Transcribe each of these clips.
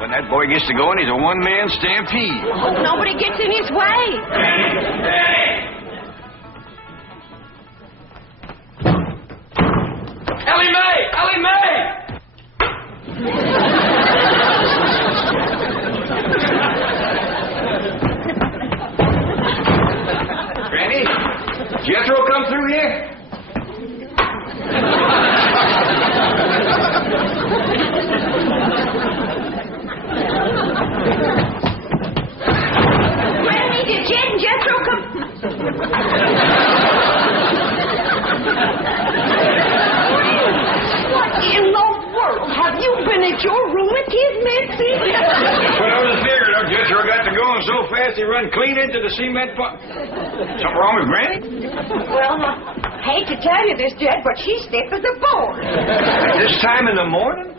When that boy gets to going, he's a one-man stampede. Oh, nobody gets in his way. Ellie Mae! Ellie Mae! Granny, Jethro come through here? Granny, did Jed and Jethro come? What in the world? Have you been at your room at his Mitzi? When I was there, Jethro got to going so fast he run clean into the cement pot. Something wrong with Granny? Well, I hate to tell you this, Jed, but she's stiff as a board. At this time in the morning?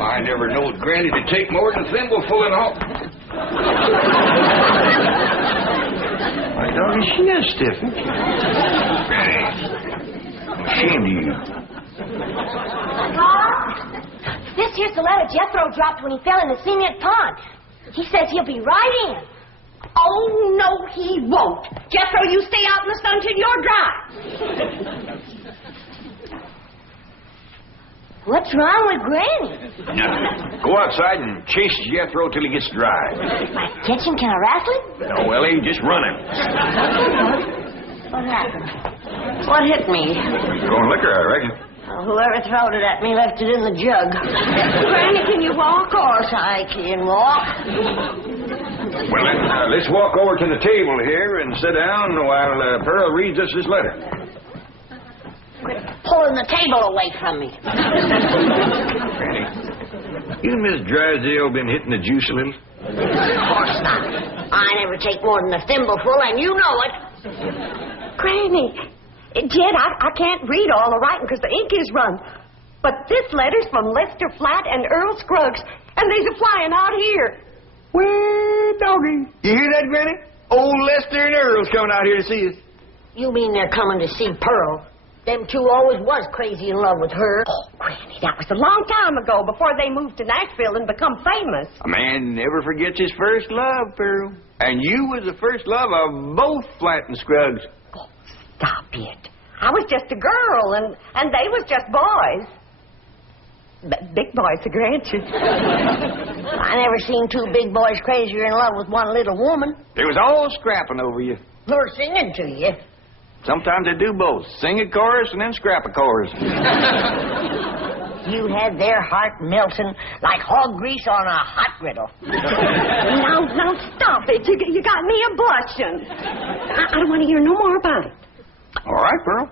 I never knowed Granny to take more than a thimbleful and all. My doggy, she is stiff, isn't she? Granny, I'm ashamed of you. This here's the letter Jethro dropped when he fell in the cement pond. He says he'll be right in. Oh, no, he won't. Jethro, you stay out in the sun till you're dry. What's wrong with Granny? Now, go outside and chase Jethro till he gets dry. Catch him? Can I wrestle him? No, Ellie, just run him. What happened? What hit me? Going liquor, I reckon. Whoever throwed it at me left it in the jug. Granny, can you walk? Of course I can walk. Well, then, let's walk over to the table here and sit down while Pearl reads us this letter. Quit pulling the table away from me. Granny, you and Miss Drysdale been hitting the juice a little? Of course not. I never take more than a thimbleful, and you know it. Granny, Jed, I can't read all the writing because the ink is run. But this letter's from Lester Flatt and Earl Scruggs, and they's a-flying out here. Well, doggy. You hear that, Granny? Old Lester and Earl's coming out here to see us. You mean they're coming to see Pearl? Them two always was crazy in love with her. Oh, Granny, that was a long time ago, before they moved to Nashville and become famous. A man never forgets his first love, Pearl. And you was the first love of both Flatt and Scruggs. Oh, stop it. I was just a girl, and they was just boys. Big boys, I grant you. I never seen two big boys crazier in love with one little woman. They was all scrapping over you. Or singing to you. Sometimes they do both. Sing a chorus and then scrap a chorus. You had their heart melting like hog grease on a hot griddle. Now, stop it. You got me a-blushing. I don't want to hear no more about it. All right, Pearl.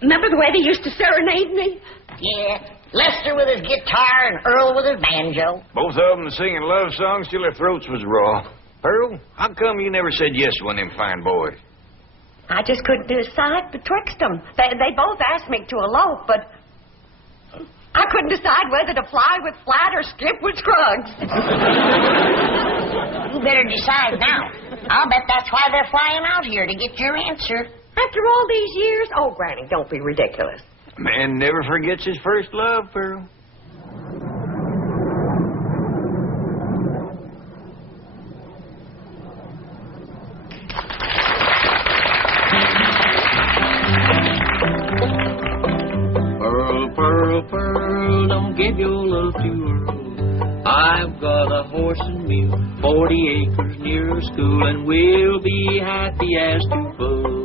Remember the way they used to serenade me? Yeah, Lester with his guitar and Earl with his banjo. Both of them singing love songs till their throats was raw. Pearl, how come you never said yes to one of them fine boys? I just couldn't decide betwixt them. They both asked me to elope, but I couldn't decide whether to fly with Flatt or skip with Scruggs. You better decide now. I'll bet that's why they're flying out here, to get your answer. After all these years? Oh, Granny, don't be ridiculous. A man never forgets his first love, Pearl. Pearl, Pearl, don't give your love to Earl. I've got a horse and mule, 40 acres near a school, and we'll be happy as two buds.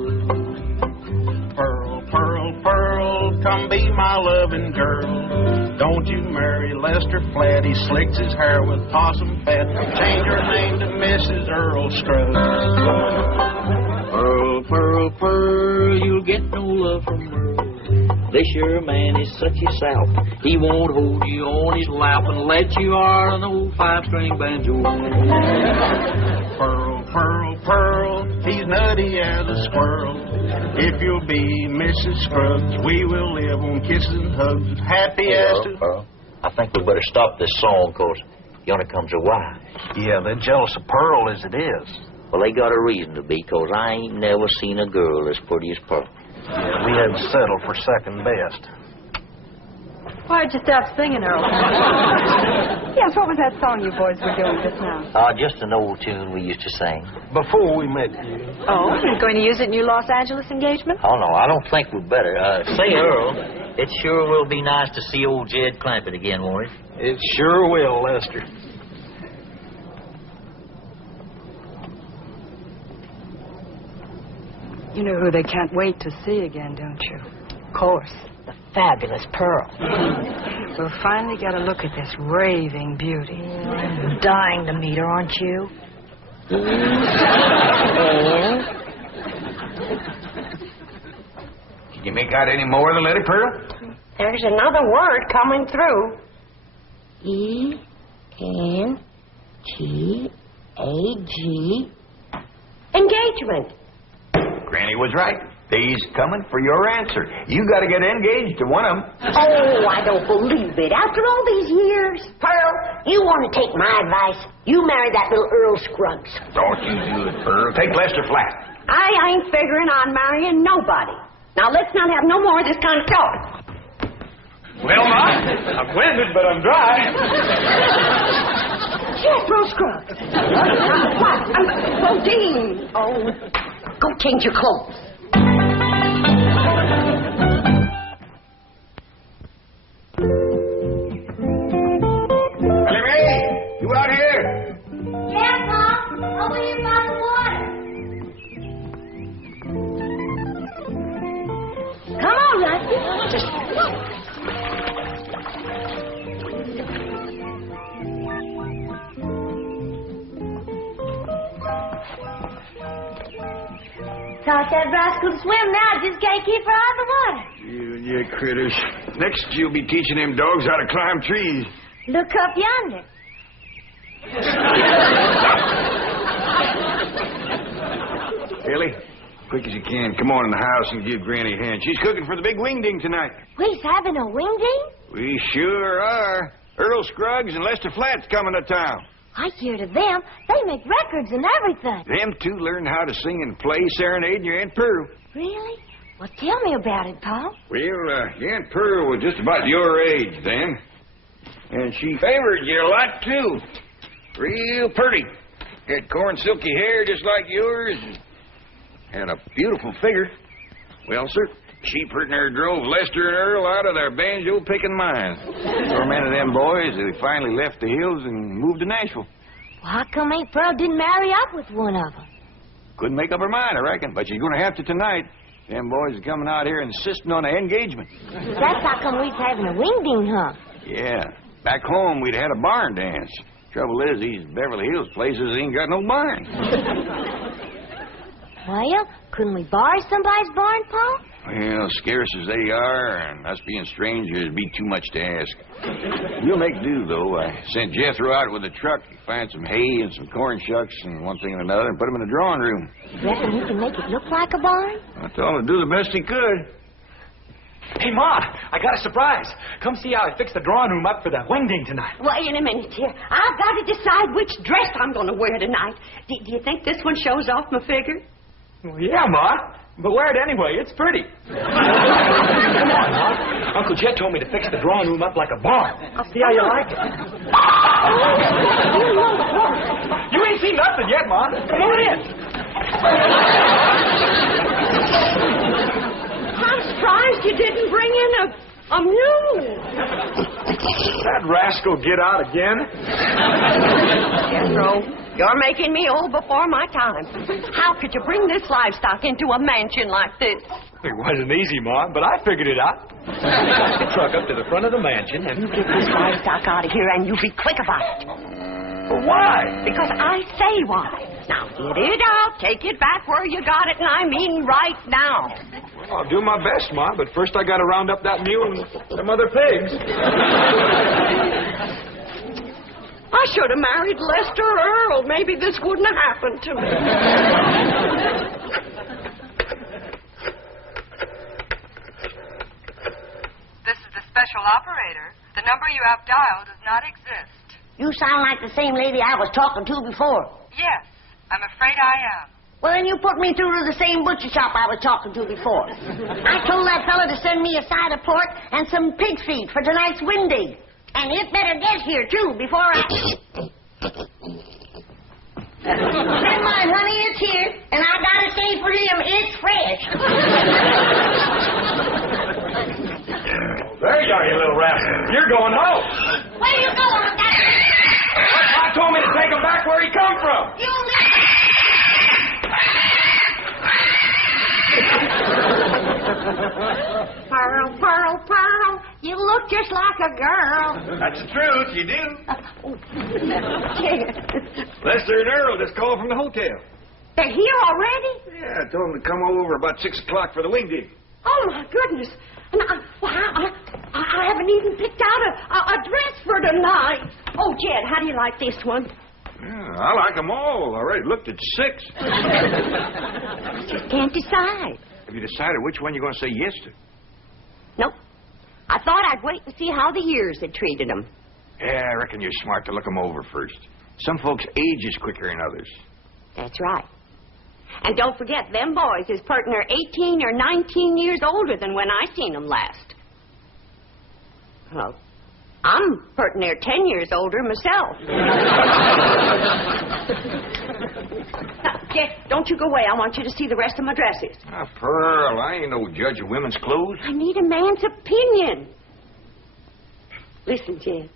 Pearl, Pearl, Pearl, come be my loving girl. Don't you marry Lester Flatt, he slicks his hair with possum fat. Change your name to Mrs. Earl Scruggs. Pearl, Pearl, Pearl, you'll get no love from Earl. This your man is such a sap. He won't hold you on his lap and let you on an old 5-string banjo. Pearl, pearl, pearl, he's nutty as a squirrel. If you'll be Mrs. Scruggs, we will live on kisses and hugs, happy as to... Pearl, I think we better stop this song, 'cause yonder comes her wife. Yeah, they're jealous of Pearl as it is. Well, they got a reason to be, 'cause I ain't never seen a girl as pretty as Pearl. Yeah, we had to settle for second best. Why'd you stop singing, Earl? Yes, what was that song you boys were doing just now? Just an old tune we used to sing. Before we met you. Oh, you're going to use it in your Los Angeles engagement? Oh, no, I don't think we'd better. Say, Earl, it sure will be nice to see old Jed Clampett again, won't it? It sure will, Lester. You know who they can't wait to see again, don't you? Of course. The fabulous Pearl. We'll finally get a look at this raving beauty. I'm dying to meet her, aren't you? Can you make out any more of the letter, Pearl? There's another word coming through. E-N-G-A-G. Engagement. Granny was right. They's coming for your answer. You got to get engaged to one of them. Oh, I don't believe it. After all these years. Pearl, you want to take my advice? You marry that little Earl Scruggs. Don't you do it, Pearl. Take Lester Flatt. I ain't figuring on marrying nobody. Now, let's not have no more of this kind of talk. Well, Ma, I'm winded, but I'm dry. Jethro Scruggs. What? Bodine. Oh, go change your clothes. Elly Mae, you out here? Yeah, Pop. Over here by the water. Come on, Lassie. Taught that rascal to swim now. Just can't keep her out of the water. You critters. Next, you'll be teaching them dogs how to climb trees. Look up yonder. Elly, quick as you can, come on in the house and give Granny a hand. She's cooking for the big Wingding tonight. We's having a wingding? We sure are. Earl Scruggs and Lester Flatt's coming to town. I hear to them. They make records and everything. Them two learned how to sing and play serenading your Aunt Pearl. Really? Well, tell me about it, Pa. Well, your Aunt Pearl was just about your age then. And she favored you a lot, too. Real pretty. Had corn silky hair just like yours. And a beautiful figure. Well, sir, she pretty near drove Lester and Earl out of their banjo-picking minds. Tormented them boys, they finally left the hills and moved to Nashville. Well, how come Aunt Pearl didn't marry up with one of them? Couldn't make up her mind, I reckon, but she's going to have to tonight. Them boys are coming out here insisting on an engagement. That's how come we's having a wingding, huh? Yeah. Back home, we'd had a barn dance. Trouble is, these Beverly Hills places ain't got no barn. Well, couldn't we borrow somebody's barn, Pa? Well, scarce as they are, and us being strangers, it'd be too much to ask. We'll make do, though. I sent Jethro out with a truck to find some hay and some corn shucks and one thing and another and put them in the drawing room. You reckon he can make it look like a barn? I told him to do the best he could. Hey, Ma, I got a surprise. Come see how I fixed the drawing room up for the Wingding tonight. Wait a minute here. I've got to decide which dress I'm going to wear tonight. Do you think this one shows off my figure? Well, yeah, Ma. But wear it anyway. It's pretty. Come on, Ma. Uncle Jed told me to fix the drawing room up like a barn. I'll see how you like it. You ain't seen nothing yet, Ma. Come on in. I'm surprised you didn't bring in a mule. That rascal get out again? Jethro, you're making me old before my time. How could you bring this livestock into a mansion like this? It wasn't easy, Ma, but I figured it out. Took the truck up to the front of the mansion and... You get this livestock out of here and you be quick about it. But why? Because I say why. Now, get it out, take it back where you got it, and I mean right now. I'll do my best, Ma, but first I gotta round up that mule and them other pigs. I should have married Lester Earl. Maybe this wouldn't have happened to me. This is the special operator. The number you have dialed does not exist. You sound like the same lady I was talking to before. Yes, I'm afraid I am. Well, then you put me through to the same butcher shop I was talking to before. I told that fella to send me a side of pork and some pig's feet for tonight's Wingding. And it better get here, too, before I... Never mind, honey, it's here. And I gotta say for him, it's fresh. There you are, you little rascal. You're going home. Where you going? I told me to take him back where he come from. You Pearl, Pearl, Pearl, you look just like a girl. That's the truth, you do. Yes. Lester and Earl just called from the hotel. They're here already? Yeah, I told them to come over about 6 o'clock for the Wingding. Oh, my goodness. And I haven't even picked out a dress for tonight. Oh, Jed, how do you like this one? Yeah, I like them all. I already looked at 6. Just can't decide. Have you decided which one you're going to say yes to? Nope. I thought I'd wait and see how the years had treated them. Yeah, I reckon you're smart to look them over first. Some folks age is quicker than others. That's right. And don't forget, them boys is pertin' are 18 or 19 years older than when I seen them last. Well, I'm pertin' near 10 years older myself. Now, Jeff, don't you go away. I want you to see the rest of my dresses. Ah, Pearl, I ain't no judge of women's clothes. I need a man's opinion. Listen, Jed.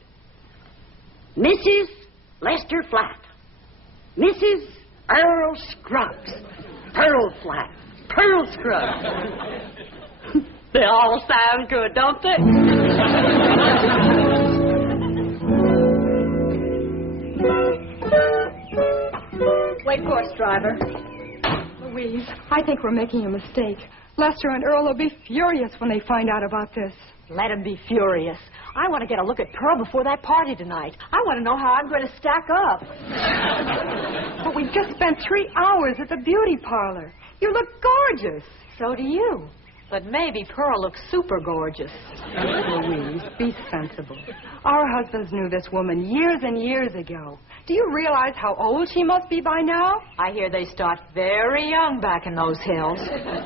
Mrs. Lester Flatt. Mrs. Earl Scruggs. Pearl Flatt. Pearl Scruggs. They all sound good, don't they? Wait for us, driver. Louise, I think we're making a mistake. Lester and Earl will be furious when they find out about this. Let him be furious. I want to get a look at Pearl before that party tonight. I want to know how I'm going to stack up. But we just spent 3 hours at the beauty parlor. You look gorgeous. So do you. But maybe Pearl looks super gorgeous. Louise, be sensible. Our husbands knew this woman years and years ago. Do you realize how old she must be by now? I hear they start very young back in those hills.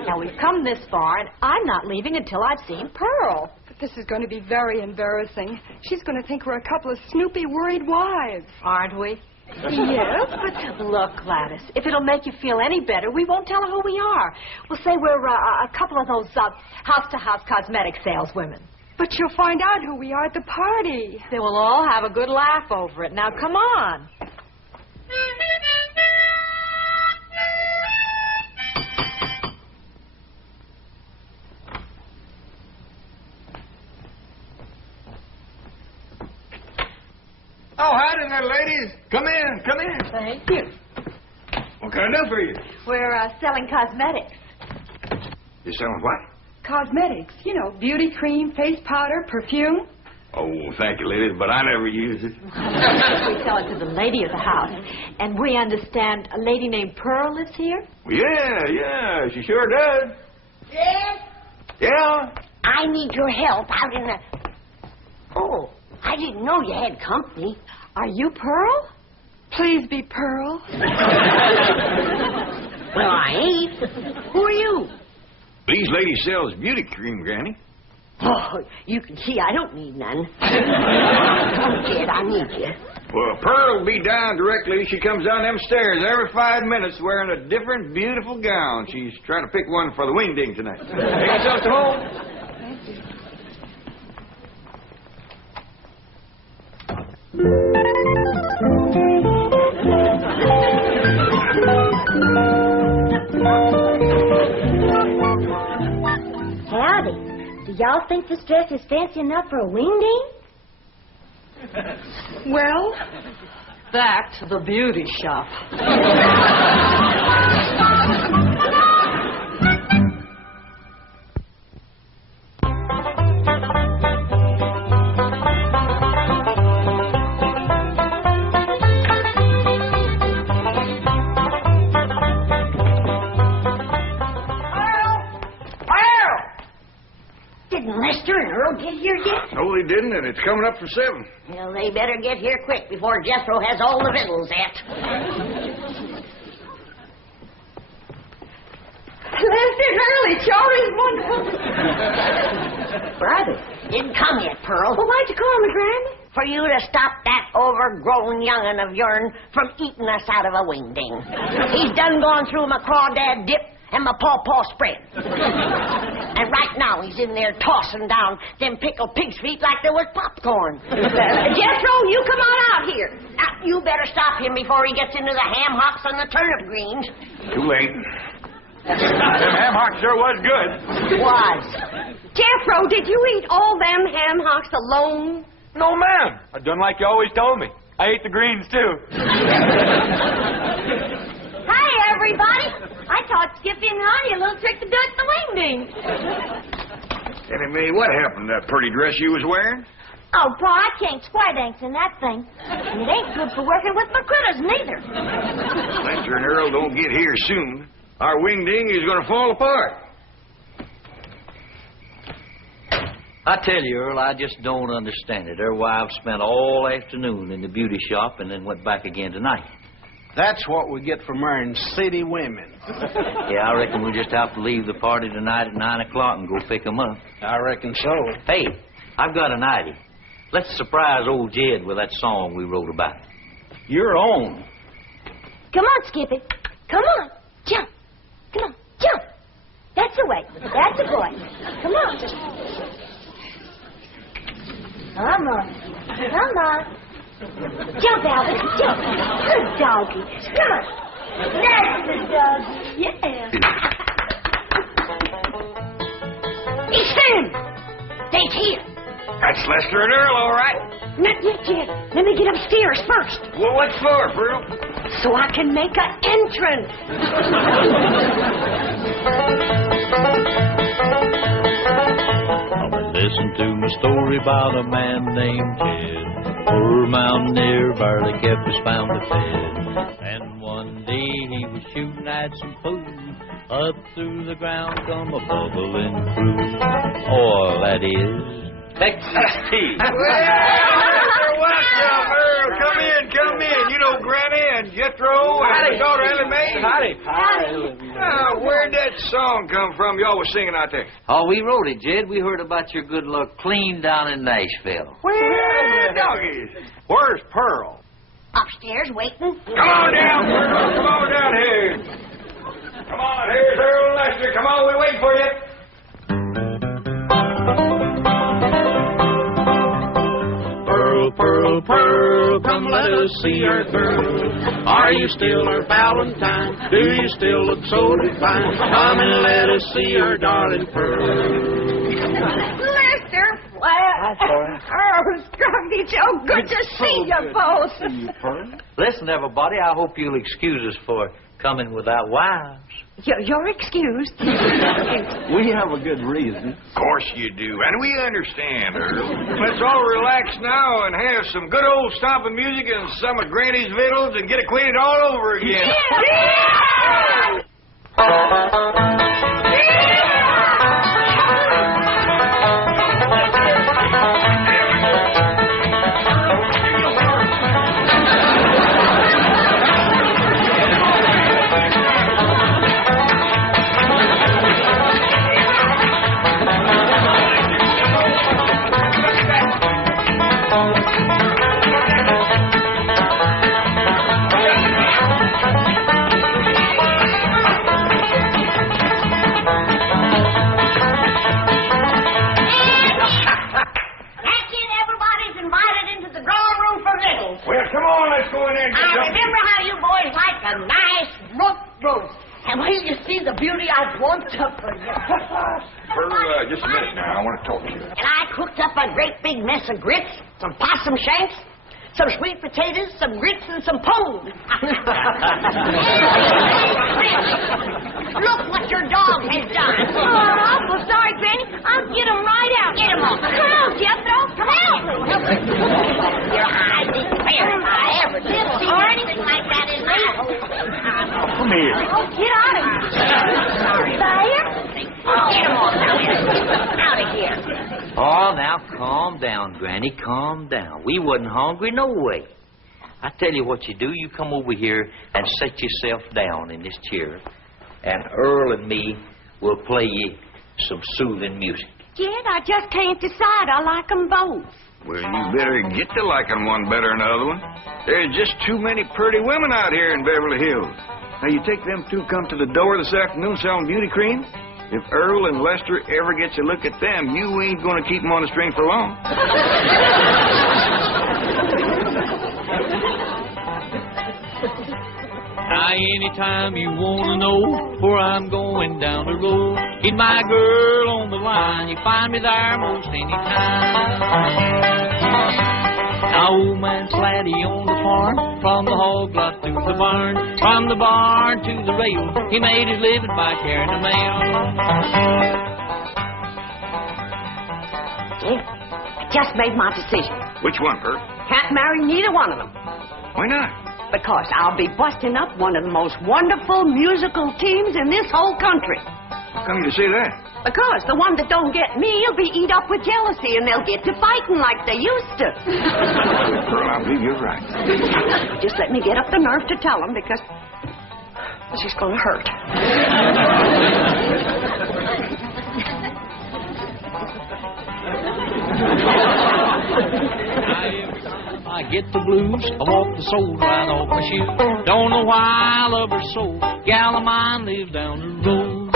Now, we've come this far, and I'm not leaving until I've seen Pearl. But this is going to be very embarrassing. She's going to think we're a couple of snoopy, worried wives. Aren't we? Yes, but... Look, Gladys, if it'll make you feel any better, we won't tell her who we are. We'll say we're a couple of those house-to-house cosmetic saleswomen. But you'll find out who we are at the party. They will all have a good laugh over it. Now, come on. Oh, howdy there, ladies. Come in, come in. Thank you. What can I do for you? We're selling cosmetics. You selling what? Cosmetics. You know, beauty cream, face powder, perfume. Oh, thank you, ladies, but I never use it. We sell it to the lady of the house. And we understand a lady named Pearl lives here? Yeah, she sure does. Yes? Yeah? I need your help out in the... Oh, I didn't know you had company. Are you Pearl? Please be Pearl. Well, I ain't. Who are you? These ladies sells beauty cream, Granny. Oh, you can see I don't need none. Come, kid, I need you. Well, Pearl will be down directly. She comes down them stairs every 5 minutes wearing a different beautiful gown. She's trying to pick one for the Wingding tonight. Take yourself to home. Howdy. Do y'all think this dress is fancy enough for a Wingding? Well, Back to the beauty shop. we didn't, and it's coming up for 7. Well, they better get here quick before Jethro has all the victuals at. Left it early. Sure is wonderful. Brother, didn't come yet, Pearl. Well, why'd you call me, Granny? For you to stop that overgrown young'un of yourn from eating us out of a wingding. He's done gone through my crawdad dip and my pawpaw spread. And right now he's in there tossing down them pickled pig's feet like there was popcorn. Jethro, you come on out here. Now, you better stop him before he gets into the ham hocks and the turnip greens. Too late. Them ham hocks sure was good. Was. Jethro, did you eat all them ham hocks alone? No, ma'am. I done like you always told me. I ate the greens, too. Hi, everybody. I taught Skippy and Ronnie a little trick to do at the Wingding. Annie Mae, what happened to that pretty dress you was wearing? Oh, Pa, I can't square dance in that thing. And it ain't good for working with my critters, neither. Lester and Earl don't get here soon. Our Wingding is going to fall apart. I tell you, Earl, I just don't understand it. Their wives spent all afternoon in the beauty shop and then went back again tonight. That's what we get for marrying city women. Yeah, I reckon we'll just have to leave the party tonight at 9 o'clock and go pick 'em up. I reckon so. Hey, I've got an idea. Let's surprise old Jed with that song we wrote about. Your own. Come on, Skippy. Come on. Jump. Come on. Jump. That's the way. That's the boy. Come on. Come on. Come on. Jump, Alvin. Jump. Good doggy. Come on. That's the doggy. Yeah. He's thin. They's here. That's Lester and Earl, all right. Not yet, Jed. Let me get upstairs first, Well, what for, Pearl? so I can make an entrance. Listen to my story about a man named Jed. Poor mountaineer barely kept his family fed. And one day he was shooting at some food. Up through the ground come a bubbling crude. Oil, that is. Texas tea. Well, you're welcome, Earl. Come in. You know Granny and Jethro and his daughter Elly Mae. Howdy. Now, where'd that song come from you all was singing out there? Oh, we wrote it, Jed. We heard about your good luck clean down in Nashville. Well, doggies. Where's Pearl? Upstairs waiting. Come on down, Pearl. Come on down here. Come on, here's Earl and Lester. Come on, we wait for you. Pearl, Pearl, Pearl, come let us see our girl. Are you still our Valentine? Do you still look so divine? Come and let us see our darling Pearl. Lester, Flatt. Oh, Scruggs, so good to see you both. Listen, everybody, I hope you'll excuse us for coming without wives. You're excused. We have a good reason. Of course you do, and we understand, Earl. Let's all relax now and have some good old stomping music and some of Granny's victuals and get acquainted all over again. Just a minute now. I want to talk to you. And I cooked up a great big mess of grits, some possum shanks, some sweet potatoes, some grits, and some pone. Look what your dog has done. Oh, I'm awful sorry, Granny. I'll get him right out. Get him off. Come on, Jethro. Come on. Your eyes didn't fail if I ever did see anything like that in my whole... Come here. Oh, get out of here. Sorry. Fire? Oh, get him off out of here. Oh, Oh, now calm down, Granny, calm down. We wasn't hungry no way. I tell you what you do. You come over here and set yourself down in this chair, and Earl and me will play you some soothing music. Jed, I just can't decide. I like 'em both. Well, you better get to liking one better than the other one. There's just too many pretty women out here in Beverly Hills. Now, you take them two come to the door this afternoon selling beauty cream. If Earl and Lester ever gets a look at them, you ain't going to keep them on the string for long. Now, anytime you want to know where I'm going down the road, get my girl on the line. You find me there most any time. Now, old man Slatty on the farm, from the hog lot to the barn, from the barn to the rail, he made his living by carrying the mail. I just made my decision. Which one, Pearl? Can't marry neither one of them. Why not? Because I'll be busting up one of the most wonderful musical teams in this whole country. How come you say that? Because the one that don't get me will be eat up with jealousy, and they'll get to fighting like they used to. Pearl, I believe you're right. Just let me get up the nerve to tell them, because this is going to hurt. I get the blues, I walk the soul right off my shoe. Don't know why I love her so. Gal of mine lives down the road.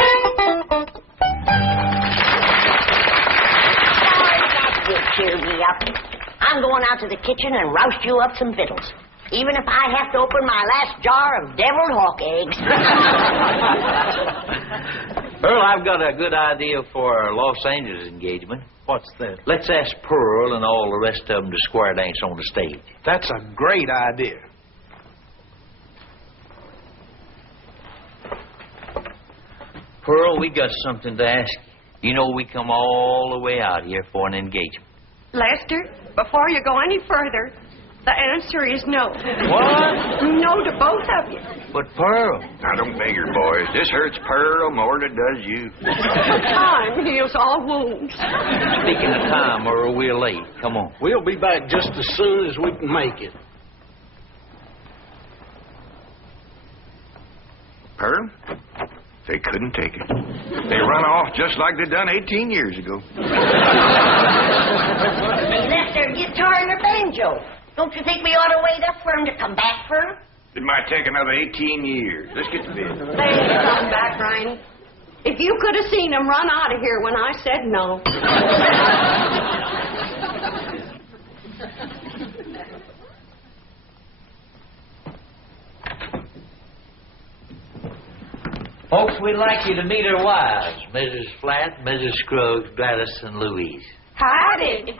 Cheer me up. I'm going out to the kitchen and roust you up some victuals, even if I have to open my last jar of deviled hawk eggs. Earl, I've got a good idea for our Los Angeles engagement. What's that? Let's ask Pearl and all the rest of them to square dance on the stage. That's a great idea. Pearl, we got something to ask. You know we come all the way out here for an engagement. Lester, before you go any further, the answer is no. What? No to both of you. But Pearl... Now, don't beg her, boys. This hurts Pearl more than it does you. Time heals all wounds. Speaking of time, Earl, we're late. Come on. We'll be back just as soon as we can make it. Pearl? They couldn't take it. They run off just like they done 18 years ago. They left their guitar and their banjo. Don't you think we ought to wait up for them to come back for them? It might take another 18 years. Let's get to bed. They ain't come back, Riney. If you could have seen them run out of here when I said no. Folks, we'd like you to meet our wives, Mrs. Flatt, Mrs. Scruggs, Gladys, and Louise. Howdy.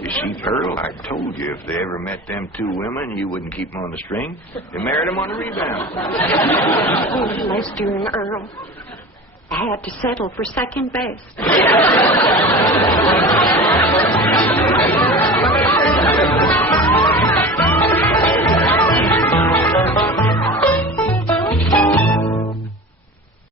You see, Pearl, I told you if they ever met them two women, you wouldn't keep them on the string. They married them on the rebound. Oh, Lester and Earl. I had to settle for second best.